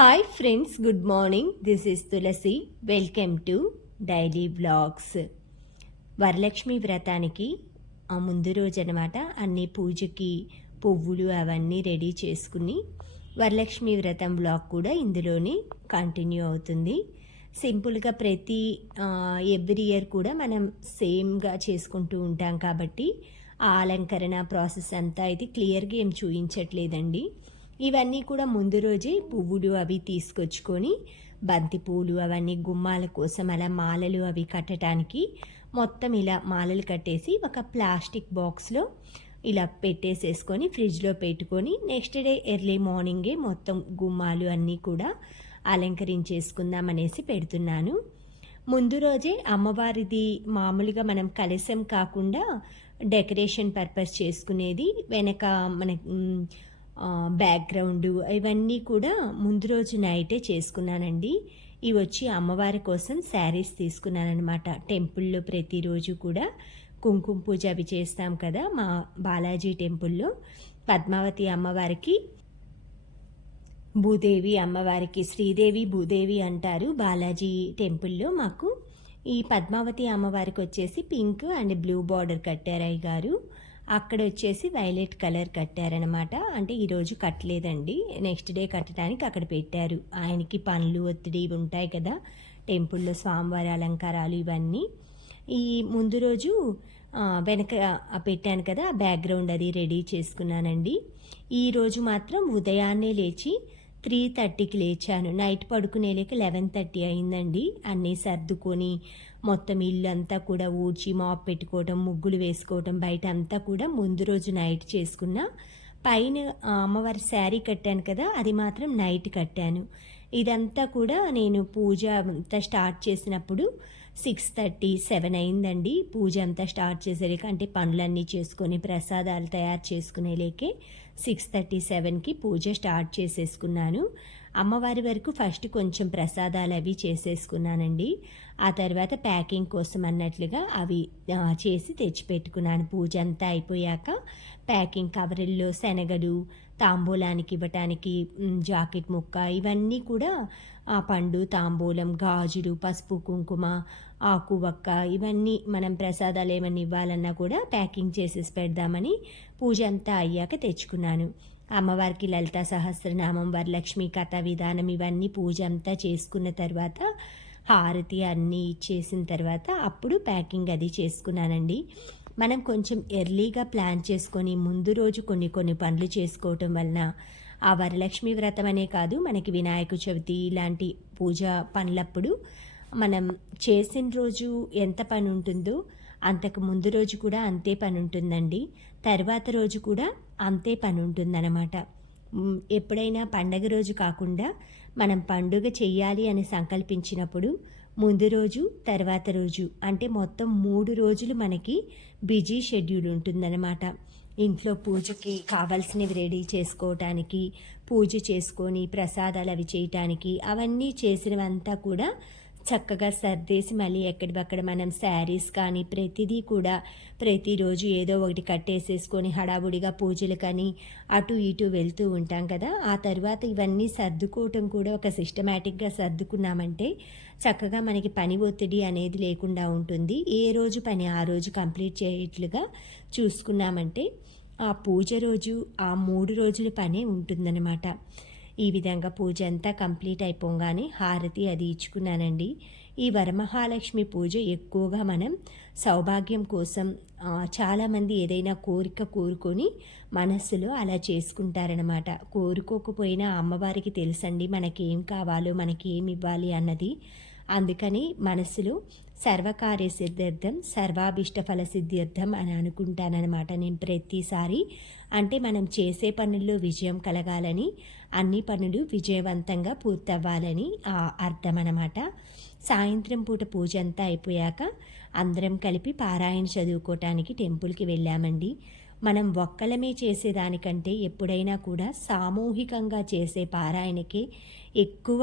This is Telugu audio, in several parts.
Hi friends good morning this is Tulasi welcome to daily vlogs Varalakshmi వ్రతానికి ఆ ముందు రోజు అనమాట అన్ని పూజకి పువ్వులు అవన్నీ రెడీ చేసుకుని వరలక్ష్మి వ్రతం వ్లాగ్ కూడా ఇందులోనే కంటిన్యూ అవుతుంది. సింపుల్గా ప్రతి ఎవ్రీ ఇయర్ కూడా మనం సేమ్గా చేసుకుంటూ ఉంటాం కాబట్టి ఆ అలంకరణ ప్రాసెస్ అంతా అయితే క్లియర్గా ఏం చూపించట్లేదండి ఇవన్నీ కూడా ముందు రోజే పువ్వులు అవి తీసుకొచ్చుకొని బంతి పూలు అవన్నీ గుమ్మాల కోసం అలా మాలలు అవి కట్టడానికి మొత్తం ఇలా మాలలు కట్టేసి ఒక ప్లాస్టిక్ బాక్స్లో ఇలా పెట్టేసేసుకొని ఫ్రిడ్జ్లో పెట్టుకొని నెక్స్ట్ డే ఎర్లీ మార్నింగే మొత్తం గుమ్మాలు అన్నీ కూడా అలంకరించేసుకుందాం అనేసి పెడుతున్నాను. ముందు రోజే అమ్మవారిది మామూలుగా మనం కలశం కాకుండా డెకరేషన్ పర్పస్ చేసుకునేది వెనక మన బ్యాక్గ్రౌండ్ ఇవన్నీ కూడా ముందు రోజు నైటే చేసుకున్నానండి. ఇవి వచ్చి అమ్మవారి కోసం శారీస్ తీసుకున్నానమాట టెంపుల్లో ప్రతిరోజు కూడా కుంకుమ పూజ అవి చేస్తాం కదా మా బాలాజీ టెంపుల్లో పద్మావతి అమ్మవారికి భూదేవి అమ్మవారికి శ్రీదేవి భూదేవి అంటారు బాలాజీ టెంపుల్లో మాకు. ఈ పద్మావతి అమ్మవారికి వచ్చేసి పింక్ అండ్ బ్లూ బార్డర్ కట్టారయ్య గారు. అక్కడ వచ్చేసి వైలెట్ కలర్ కట్టారనమాట. అంటే ఈరోజు కట్టలేదండి. నెక్స్ట్ డే కట్టడానికి అక్కడ పెట్టారు. ఆయనకి పనులు ఒత్తిడి ఉంటాయి కదా. టెంపుల్లో స్వామివారి అలంకారాలు ఇవన్నీ. ఈ ముందు రోజు వెనక పెట్టాను కదా బ్యాక్గ్రౌండ్ అది రెడీ చేసుకున్నానండి. ఈరోజు మాత్రం ఉదయాన్నే లేచి త్రీ థర్టీకి లేచాను. నైట్ పడుకునే లేక లెవెన్ థర్టీ అయిందండి. అన్నీ సర్దుకొని మొత్తం ఇల్లు అంతా కూడా ఊడ్చి మాప్ పెట్టుకోవటం ముగ్గులు వేసుకోవటం బయట అంతా కూడా ముందు రోజు నైట్ చేసుకున్న. పైన అమ్మవారి శారీ కట్టాను కదా అది మాత్రం నైట్ కట్టాను. ఇదంతా కూడా నేను పూజ అంతా స్టార్ట్ చేసినప్పుడు సిక్స్ థర్టీ సెవెన్ అయిందండి. పూజ అంతా స్టార్ట్ చేసేలేక అంటే పనులన్నీ చేసుకొని ప్రసాదాలు తయారు చేసుకునేలేకే సిక్స్ థర్టీ సెవెన్కి పూజ స్టార్ట్ చేసేసుకున్నాను. అమ్మవారి వరకు ఫస్ట్ కొంచెం ప్రసాదాలు అవి చేసేసుకున్నానండి. ఆ తర్వాత ప్యాకింగ్ కోసం అన్నట్లుగా అవి చేసి తెచ్చిపెట్టుకున్నాను. పూజ అంతా అయిపోయాక ప్యాకింగ్ కవరుల్లో శనగలు తాంబూలానికి ఇవ్వటానికి జాకెట్ ముక్క ఇవన్నీ కూడా ఆ పండు తాంబూలం గాజులు పసుపు కుంకుమ ఆకు వక్క ఇవన్నీ మనం ప్రసాదాలు ఏమన్నా ఇవ్వాలన్నా కూడా ప్యాకింగ్ చేసేసి పెడదామని పూజ అంతా అయ్యాక తెచ్చుకున్నాను. అమ్మవారికి లలిత సహస్రనామం వరలక్ష్మి కథ విధానం ఇవన్నీ పూజ అంతా చేసుకున్న తర్వాత హారతి అన్నీ ఇచ్చేసిన తర్వాత అప్పుడు ప్యాకింగ్ అది చేసుకున్నానండి. మనం కొంచెం ఎర్లీగా ప్లాన్ చేసుకొని ముందు రోజు కొన్ని కొన్ని పనులు చేసుకోవటం వలన ఆ వరలక్ష్మి వ్రతం అనే కాదు మనకి వినాయక చవితి ఇలాంటి పూజ పనులప్పుడు మనం చేసిన రోజు ఎంత పని ఉంటుందో అంతకు ముందు రోజు కూడా అంతే పని ఉంటుందండి తర్వాత రోజు కూడా అంతే పని ఉంటుందన్నమాట ఎప్పుడైనా పండగ రోజు కాకుండా మనం పండుగ చెయ్యాలి అని సంకల్పించినప్పుడు ముందు రోజు తర్వాత రోజు అంటే మొత్తం మూడు రోజులు మనకి బిజీ షెడ్యూల్ ఉంటుందన్నమాట. ఇంట్లో పూజకి కావాల్సినవి రెడీ చేసుకోవటానికి పూజ చేసుకొని ప్రసాదాలు అవి చేయటానికి అవన్నీ చేసినవంతా కూడా చక్కగా సర్దేసి మళ్ళీ ఎక్కడికక్కడ మనం శారీస్ కానీ ప్రతిదీ కూడా ప్రతిరోజు ఏదో ఒకటి కట్టేసేసుకొని హడావుడిగా పూజలు కానీ అటు ఇటు వెళ్తూ ఉంటాం కదా. ఆ తర్వాత ఇవన్నీ సర్దుకోవటం కూడా ఒక సిస్టమేటిక్గా సర్దుకున్నామంటే చక్కగా మనకి పని ఒత్తిడి అనేది లేకుండా ఉంటుంది. ఏ రోజు పని ఆ రోజు కంప్లీట్ చేయట్లుగా చూసుకున్నామంటే ఆ పూజ రోజు ఆ మూడు రోజుల పనే ఉంటుందన్నమాట. ఈ విధంగా పూజ అంతా కంప్లీట్ అయిపోగానే హారతి అది ఇచ్చుకున్నానండి. ఈ వరమహాలక్ష్మి పూజ ఎక్కువగా మనం సౌభాగ్యం కోసం చాలామంది ఏదైనా కోరిక కోరుకొని మనస్సులో అలా చేసుకుంటారనమాట కోరుకోకపోయినా అమ్మవారికి తెలుసండి మనకేం కావాలో మనకి ఏమి ఇవ్వాలి అన్నది. అందుకని మనసులో సర్వకార్య సిద్ధార్థం సర్వాభిష్ట ఫల సిద్ధార్థం అని అనుకుంటానన్నమాట నేను ప్రతిసారి. అంటే మనం చేసే పనుల్లో విజయం కలగాలని అన్ని పనులు విజయవంతంగా పూర్తవ్వాలని ఆ అర్థం అనమాట సాయంత్రం పూట పూజ అంతా అయిపోయాక అందరం కలిపి పారాయణ చదువుకోవటానికి టెంపుల్కి వెళ్ళామండి. మనం ఒక్కలమే చేసేదానికంటే ఎప్పుడైనా కూడా సామూహికంగా చేసే పారాయణకే ఎక్కువ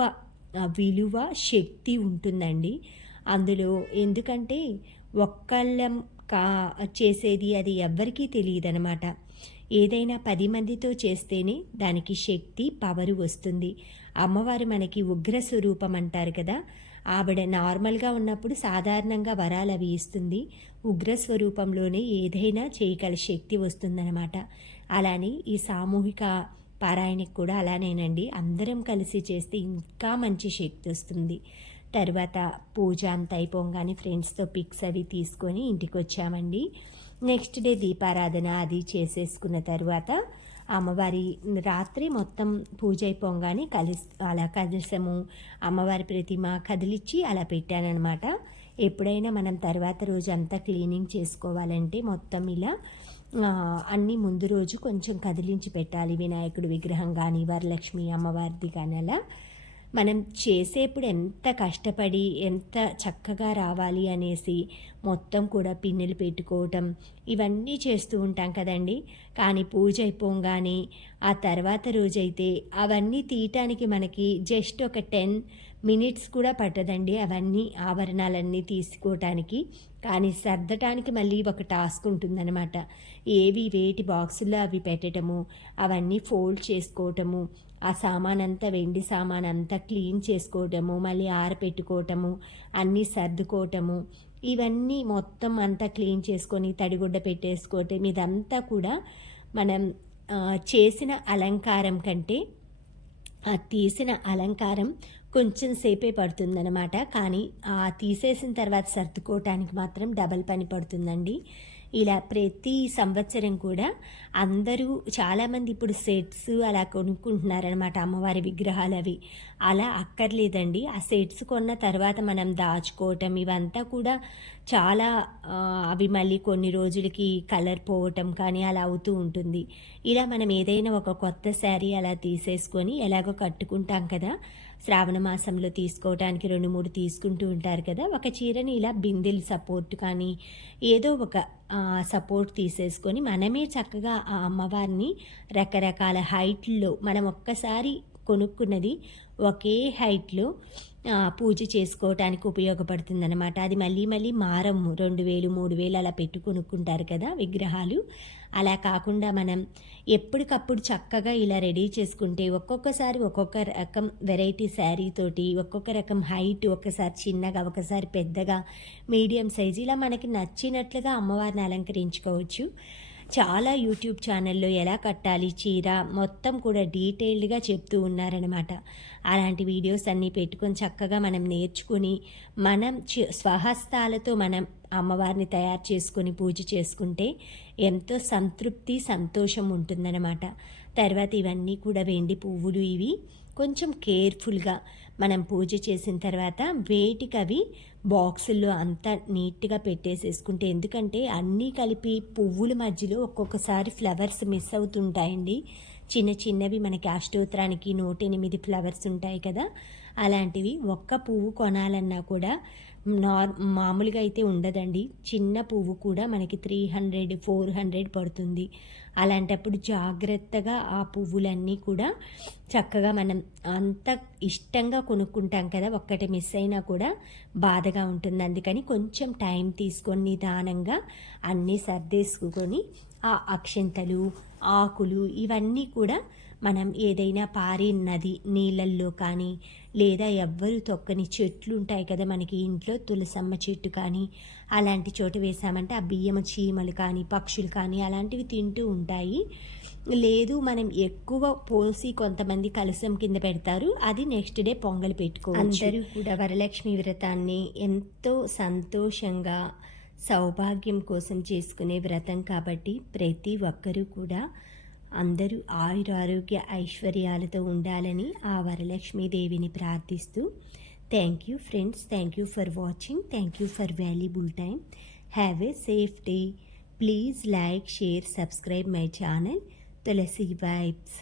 విలువ శక్తి ఉంటుందండి. అందులో ఎందుకంటే ఒక్కళ్ళం కా చేసేది అది ఎవ్వరికీ తెలియదనమాట. ఏదైనా పది మందితో చేస్తేనే దానికి శక్తి పవరు వస్తుంది. అమ్మవారు మనకి ఉగ్ర స్వరూపం అంటారు కదా. ఆవిడ నార్మల్గా ఉన్నప్పుడు సాధారణంగా వరాలు అవి ఇస్తుంది. ఉగ్ర స్వరూపంలోనే ఏదైనా చేయగల శక్తి వస్తుందన్నమాట అలానే ఈ సామూహిక పారాయణకి కూడా అలానేనండి. అందరం కలిసి చేస్తే ఇంకా మంచి శక్తి వస్తుంది. తర్వాత పూజ అంత అయిపోగానే ఫ్రెండ్స్తో పిక్స్ అవి తీసుకొని ఇంటికి వచ్చామండి నెక్స్ట్ డే దీపారాధన అది చేసేసుకున్న తర్వాత అమ్మవారి రాత్రి మొత్తం పూజ అయిపోగానే కలిసి అలా కలసము అమ్మవారి ప్రతిమ కదిలిచ్చి అలా పెట్టానమాట ఎప్పుడైనా మనం తర్వాత రోజు అంతా క్లీనింగ్ చేసుకోవాలంటే మొత్తం ఇలా అన్నీ ముందు రోజు కొంచెం కదిలించి పెట్టాలి. వినాయకుడు విగ్రహం కానీ వరలక్ష్మి అమ్మవారిది కానీ అలా. మనం చేసేప్పుడు ఎంత కష్టపడి ఎంత చక్కగా రావాలి అనేసి మొత్తం కూడా పిన్నులు పెట్టుకోవటం ఇవన్నీ చేస్తూ ఉంటాం కదండి. కానీ పూజ అయిపోగానే ఆ తర్వాత రోజైతే అవన్నీ తీయటానికి మనకి జస్ట్ ఒక టెన్ మినిట్స్ కూడా పట్టదండి అవన్నీ ఆభరణాలన్నీ తీసుకోవటానికి కానీ సర్దటానికి మళ్ళీ ఒక టాస్క్ ఉంటుందన్నమాట. ఏవి వేటి బాక్సుల్లో అవి పెట్టడము అవన్నీ ఫోల్డ్ చేసుకోవటము ఆ సామానంతా వెండి సామాన్ అంతా క్లీన్ చేసుకోవటము మళ్ళీ ఆరపెట్టుకోవటము అన్నీ సర్దుకోవటము ఇవన్నీ మొత్తం అంతా క్లీన్ చేసుకొని తడిగుడ్డ పెట్టేసుకోవటం ఇదంతా కూడా మనం చేసిన అలంకారం కంటే ఆ తీసిన అలంకారం కొంచెం సేపే పడుతుందన్నమాట. కానీ ఆ తీసేసిన తర్వాత సర్దుకోవటానికి మాత్రం డబల్ పని పడుతుందండి. ఇలా ప్రతి సంవత్సరం కూడా అందరూ చాలామంది ఇప్పుడు సెట్స్ అలా కొనుక్కుంటున్నారనమాట అమ్మవారి విగ్రహాలు అవి. అలా అక్కర్లేదండి. ఆ సెట్స్ కొన్న తర్వాత మనం దాచుకోవటం ఇవంతా కూడా చాలా అవి మళ్ళీ కొన్ని రోజులకి కలర్ పోవటం కానీ అలా అవుతూ ఉంటుంది. ఇలా మనం ఏదైనా ఒక కొత్త శారీ అలా తీసేసుకొని ఎలాగో కట్టుకుంటాం కదా శ్రావణ మాసంలో తీసుకోవడానికి రెండు మూడు తీసుకుంటూ ఉంటారు కదా ఒక చీరని ఇలా బిందెలు సపోర్ట్ కానీ ఏదో ఒక సపోర్ట్ తీసేసుకొని మనమే చక్కగా ఆ అమ్మవారిని రకరకాల హైట్లో మనం ఒక్కసారి కొనుక్కున్నది ఒకే హైట్లో పూజ చేసుకోవటానికి ఉపయోగపడుతుందన్నమాట. అది మళ్ళీ మళ్ళీ మారము రెండు వేలు మూడు వేలు అలా పెట్టు కొనుక్కుంటారు కదా విగ్రహాలు. అలా కాకుండా మనం ఎప్పటికప్పుడు చక్కగా ఇలా రెడీ చేసుకుంటే ఒక్కొక్కసారి ఒక్కొక్క రకం వెరైటీ శారీ తోటి ఒక్కొక్క రకం హైట్ ఒకసారి చిన్నగా ఒకసారి పెద్దగా మీడియం సైజు ఇలా మనకి నచ్చినట్లుగా అమ్మవారిని అలంకరించుకోవచ్చు. చాలా యూట్యూబ్ ఛానల్లో ఎలా కట్టాలి చీర మొత్తం కూడా డీటెయిల్డ్గా చెప్తూ ఉన్నారనమాట అలాంటి వీడియోస్ అన్నీ పెట్టుకొని చక్కగా మనం నేర్చుకుని మనం స్వహస్తాలతో మనం అమ్మవారిని తయారు చేసుకొని పూజ చేసుకుంటే ఎంతో సంతృప్తి సంతోషం ఉంటుందన్నమాట. తర్వాత ఇవన్నీ కూడా వెండి పువ్వులు ఇవి కొంచెం కేర్ఫుల్గా మనం పూజ చేసిన తర్వాత వేటికి అవి బాక్సుల్లో అంతా నీట్గా పెట్టేసేసుకుంటే ఎందుకంటే అన్నీ కలిపి పువ్వుల మధ్యలో ఒక్కొక్కసారి ఫ్లవర్స్ మిస్ అవుతుంటాయండి. చిన్న చిన్నవి మనకి అష్టోత్తరానికి నూట ఎనిమిది ఫ్లవర్స్ ఉంటాయి కదా అలాంటివి ఒక్క పువ్వు కొనాలన్నా కూడా నార్ మామూలుగా అయితే ఉండదండి. చిన్న పువ్వు కూడా మనకి త్రీ హండ్రెడ్ ఫోర్ హండ్రెడ్ పడుతుంది. అలాంటప్పుడు జాగ్రత్తగా ఆ పువ్వులన్నీ కూడా చక్కగా మనం అంత ఇష్టంగా కొనుక్కుంటాం కదా ఒక్కటి మిస్ అయినా కూడా బాధగా ఉంటుంది. అందుకని కొంచెం టైం తీసుకొని నిదానంగా అన్నీ సర్దేసుకొని ఆ అక్షంతలు ఆకులు ఇవన్నీ కూడా మనం ఏదైనా పారే నది నీళ్ళల్లో కానీ లేదా ఎవ్వరు తొక్కని చెట్లు ఉంటాయి కదా మనకి ఇంట్లో తులసమ్మ చెట్టు కానీ అలాంటి చోట వేసామంటే ఆ బియ్యం చీమలు కానీ పక్షులు కానీ అలాంటివి తింటూ ఉంటాయి. లేదు మనం ఎక్కువ పోసి కొంతమంది కలసం కింద పెడతారు అది నెక్స్ట్ డే పొంగల్ పెట్టుకోవచ్చు. అందరూ కూడా వరలక్ష్మి వ్రతాన్ని ఎంతో సంతోషంగా సౌభాగ్యం కోసం చేసుకునే వ్రతం కాబట్టి ప్రతి ఒక్కరూ కూడా అందరూ ఆయురారోగ్య ఐశ్వర్యాలతో ఉండాలని ఆ వరలక్ష్మీదేవిని ప్రార్థిస్తూ thank you friends thank you for watching thank you for valuable time have a safe day please like share subscribe my channel Tulasi vibes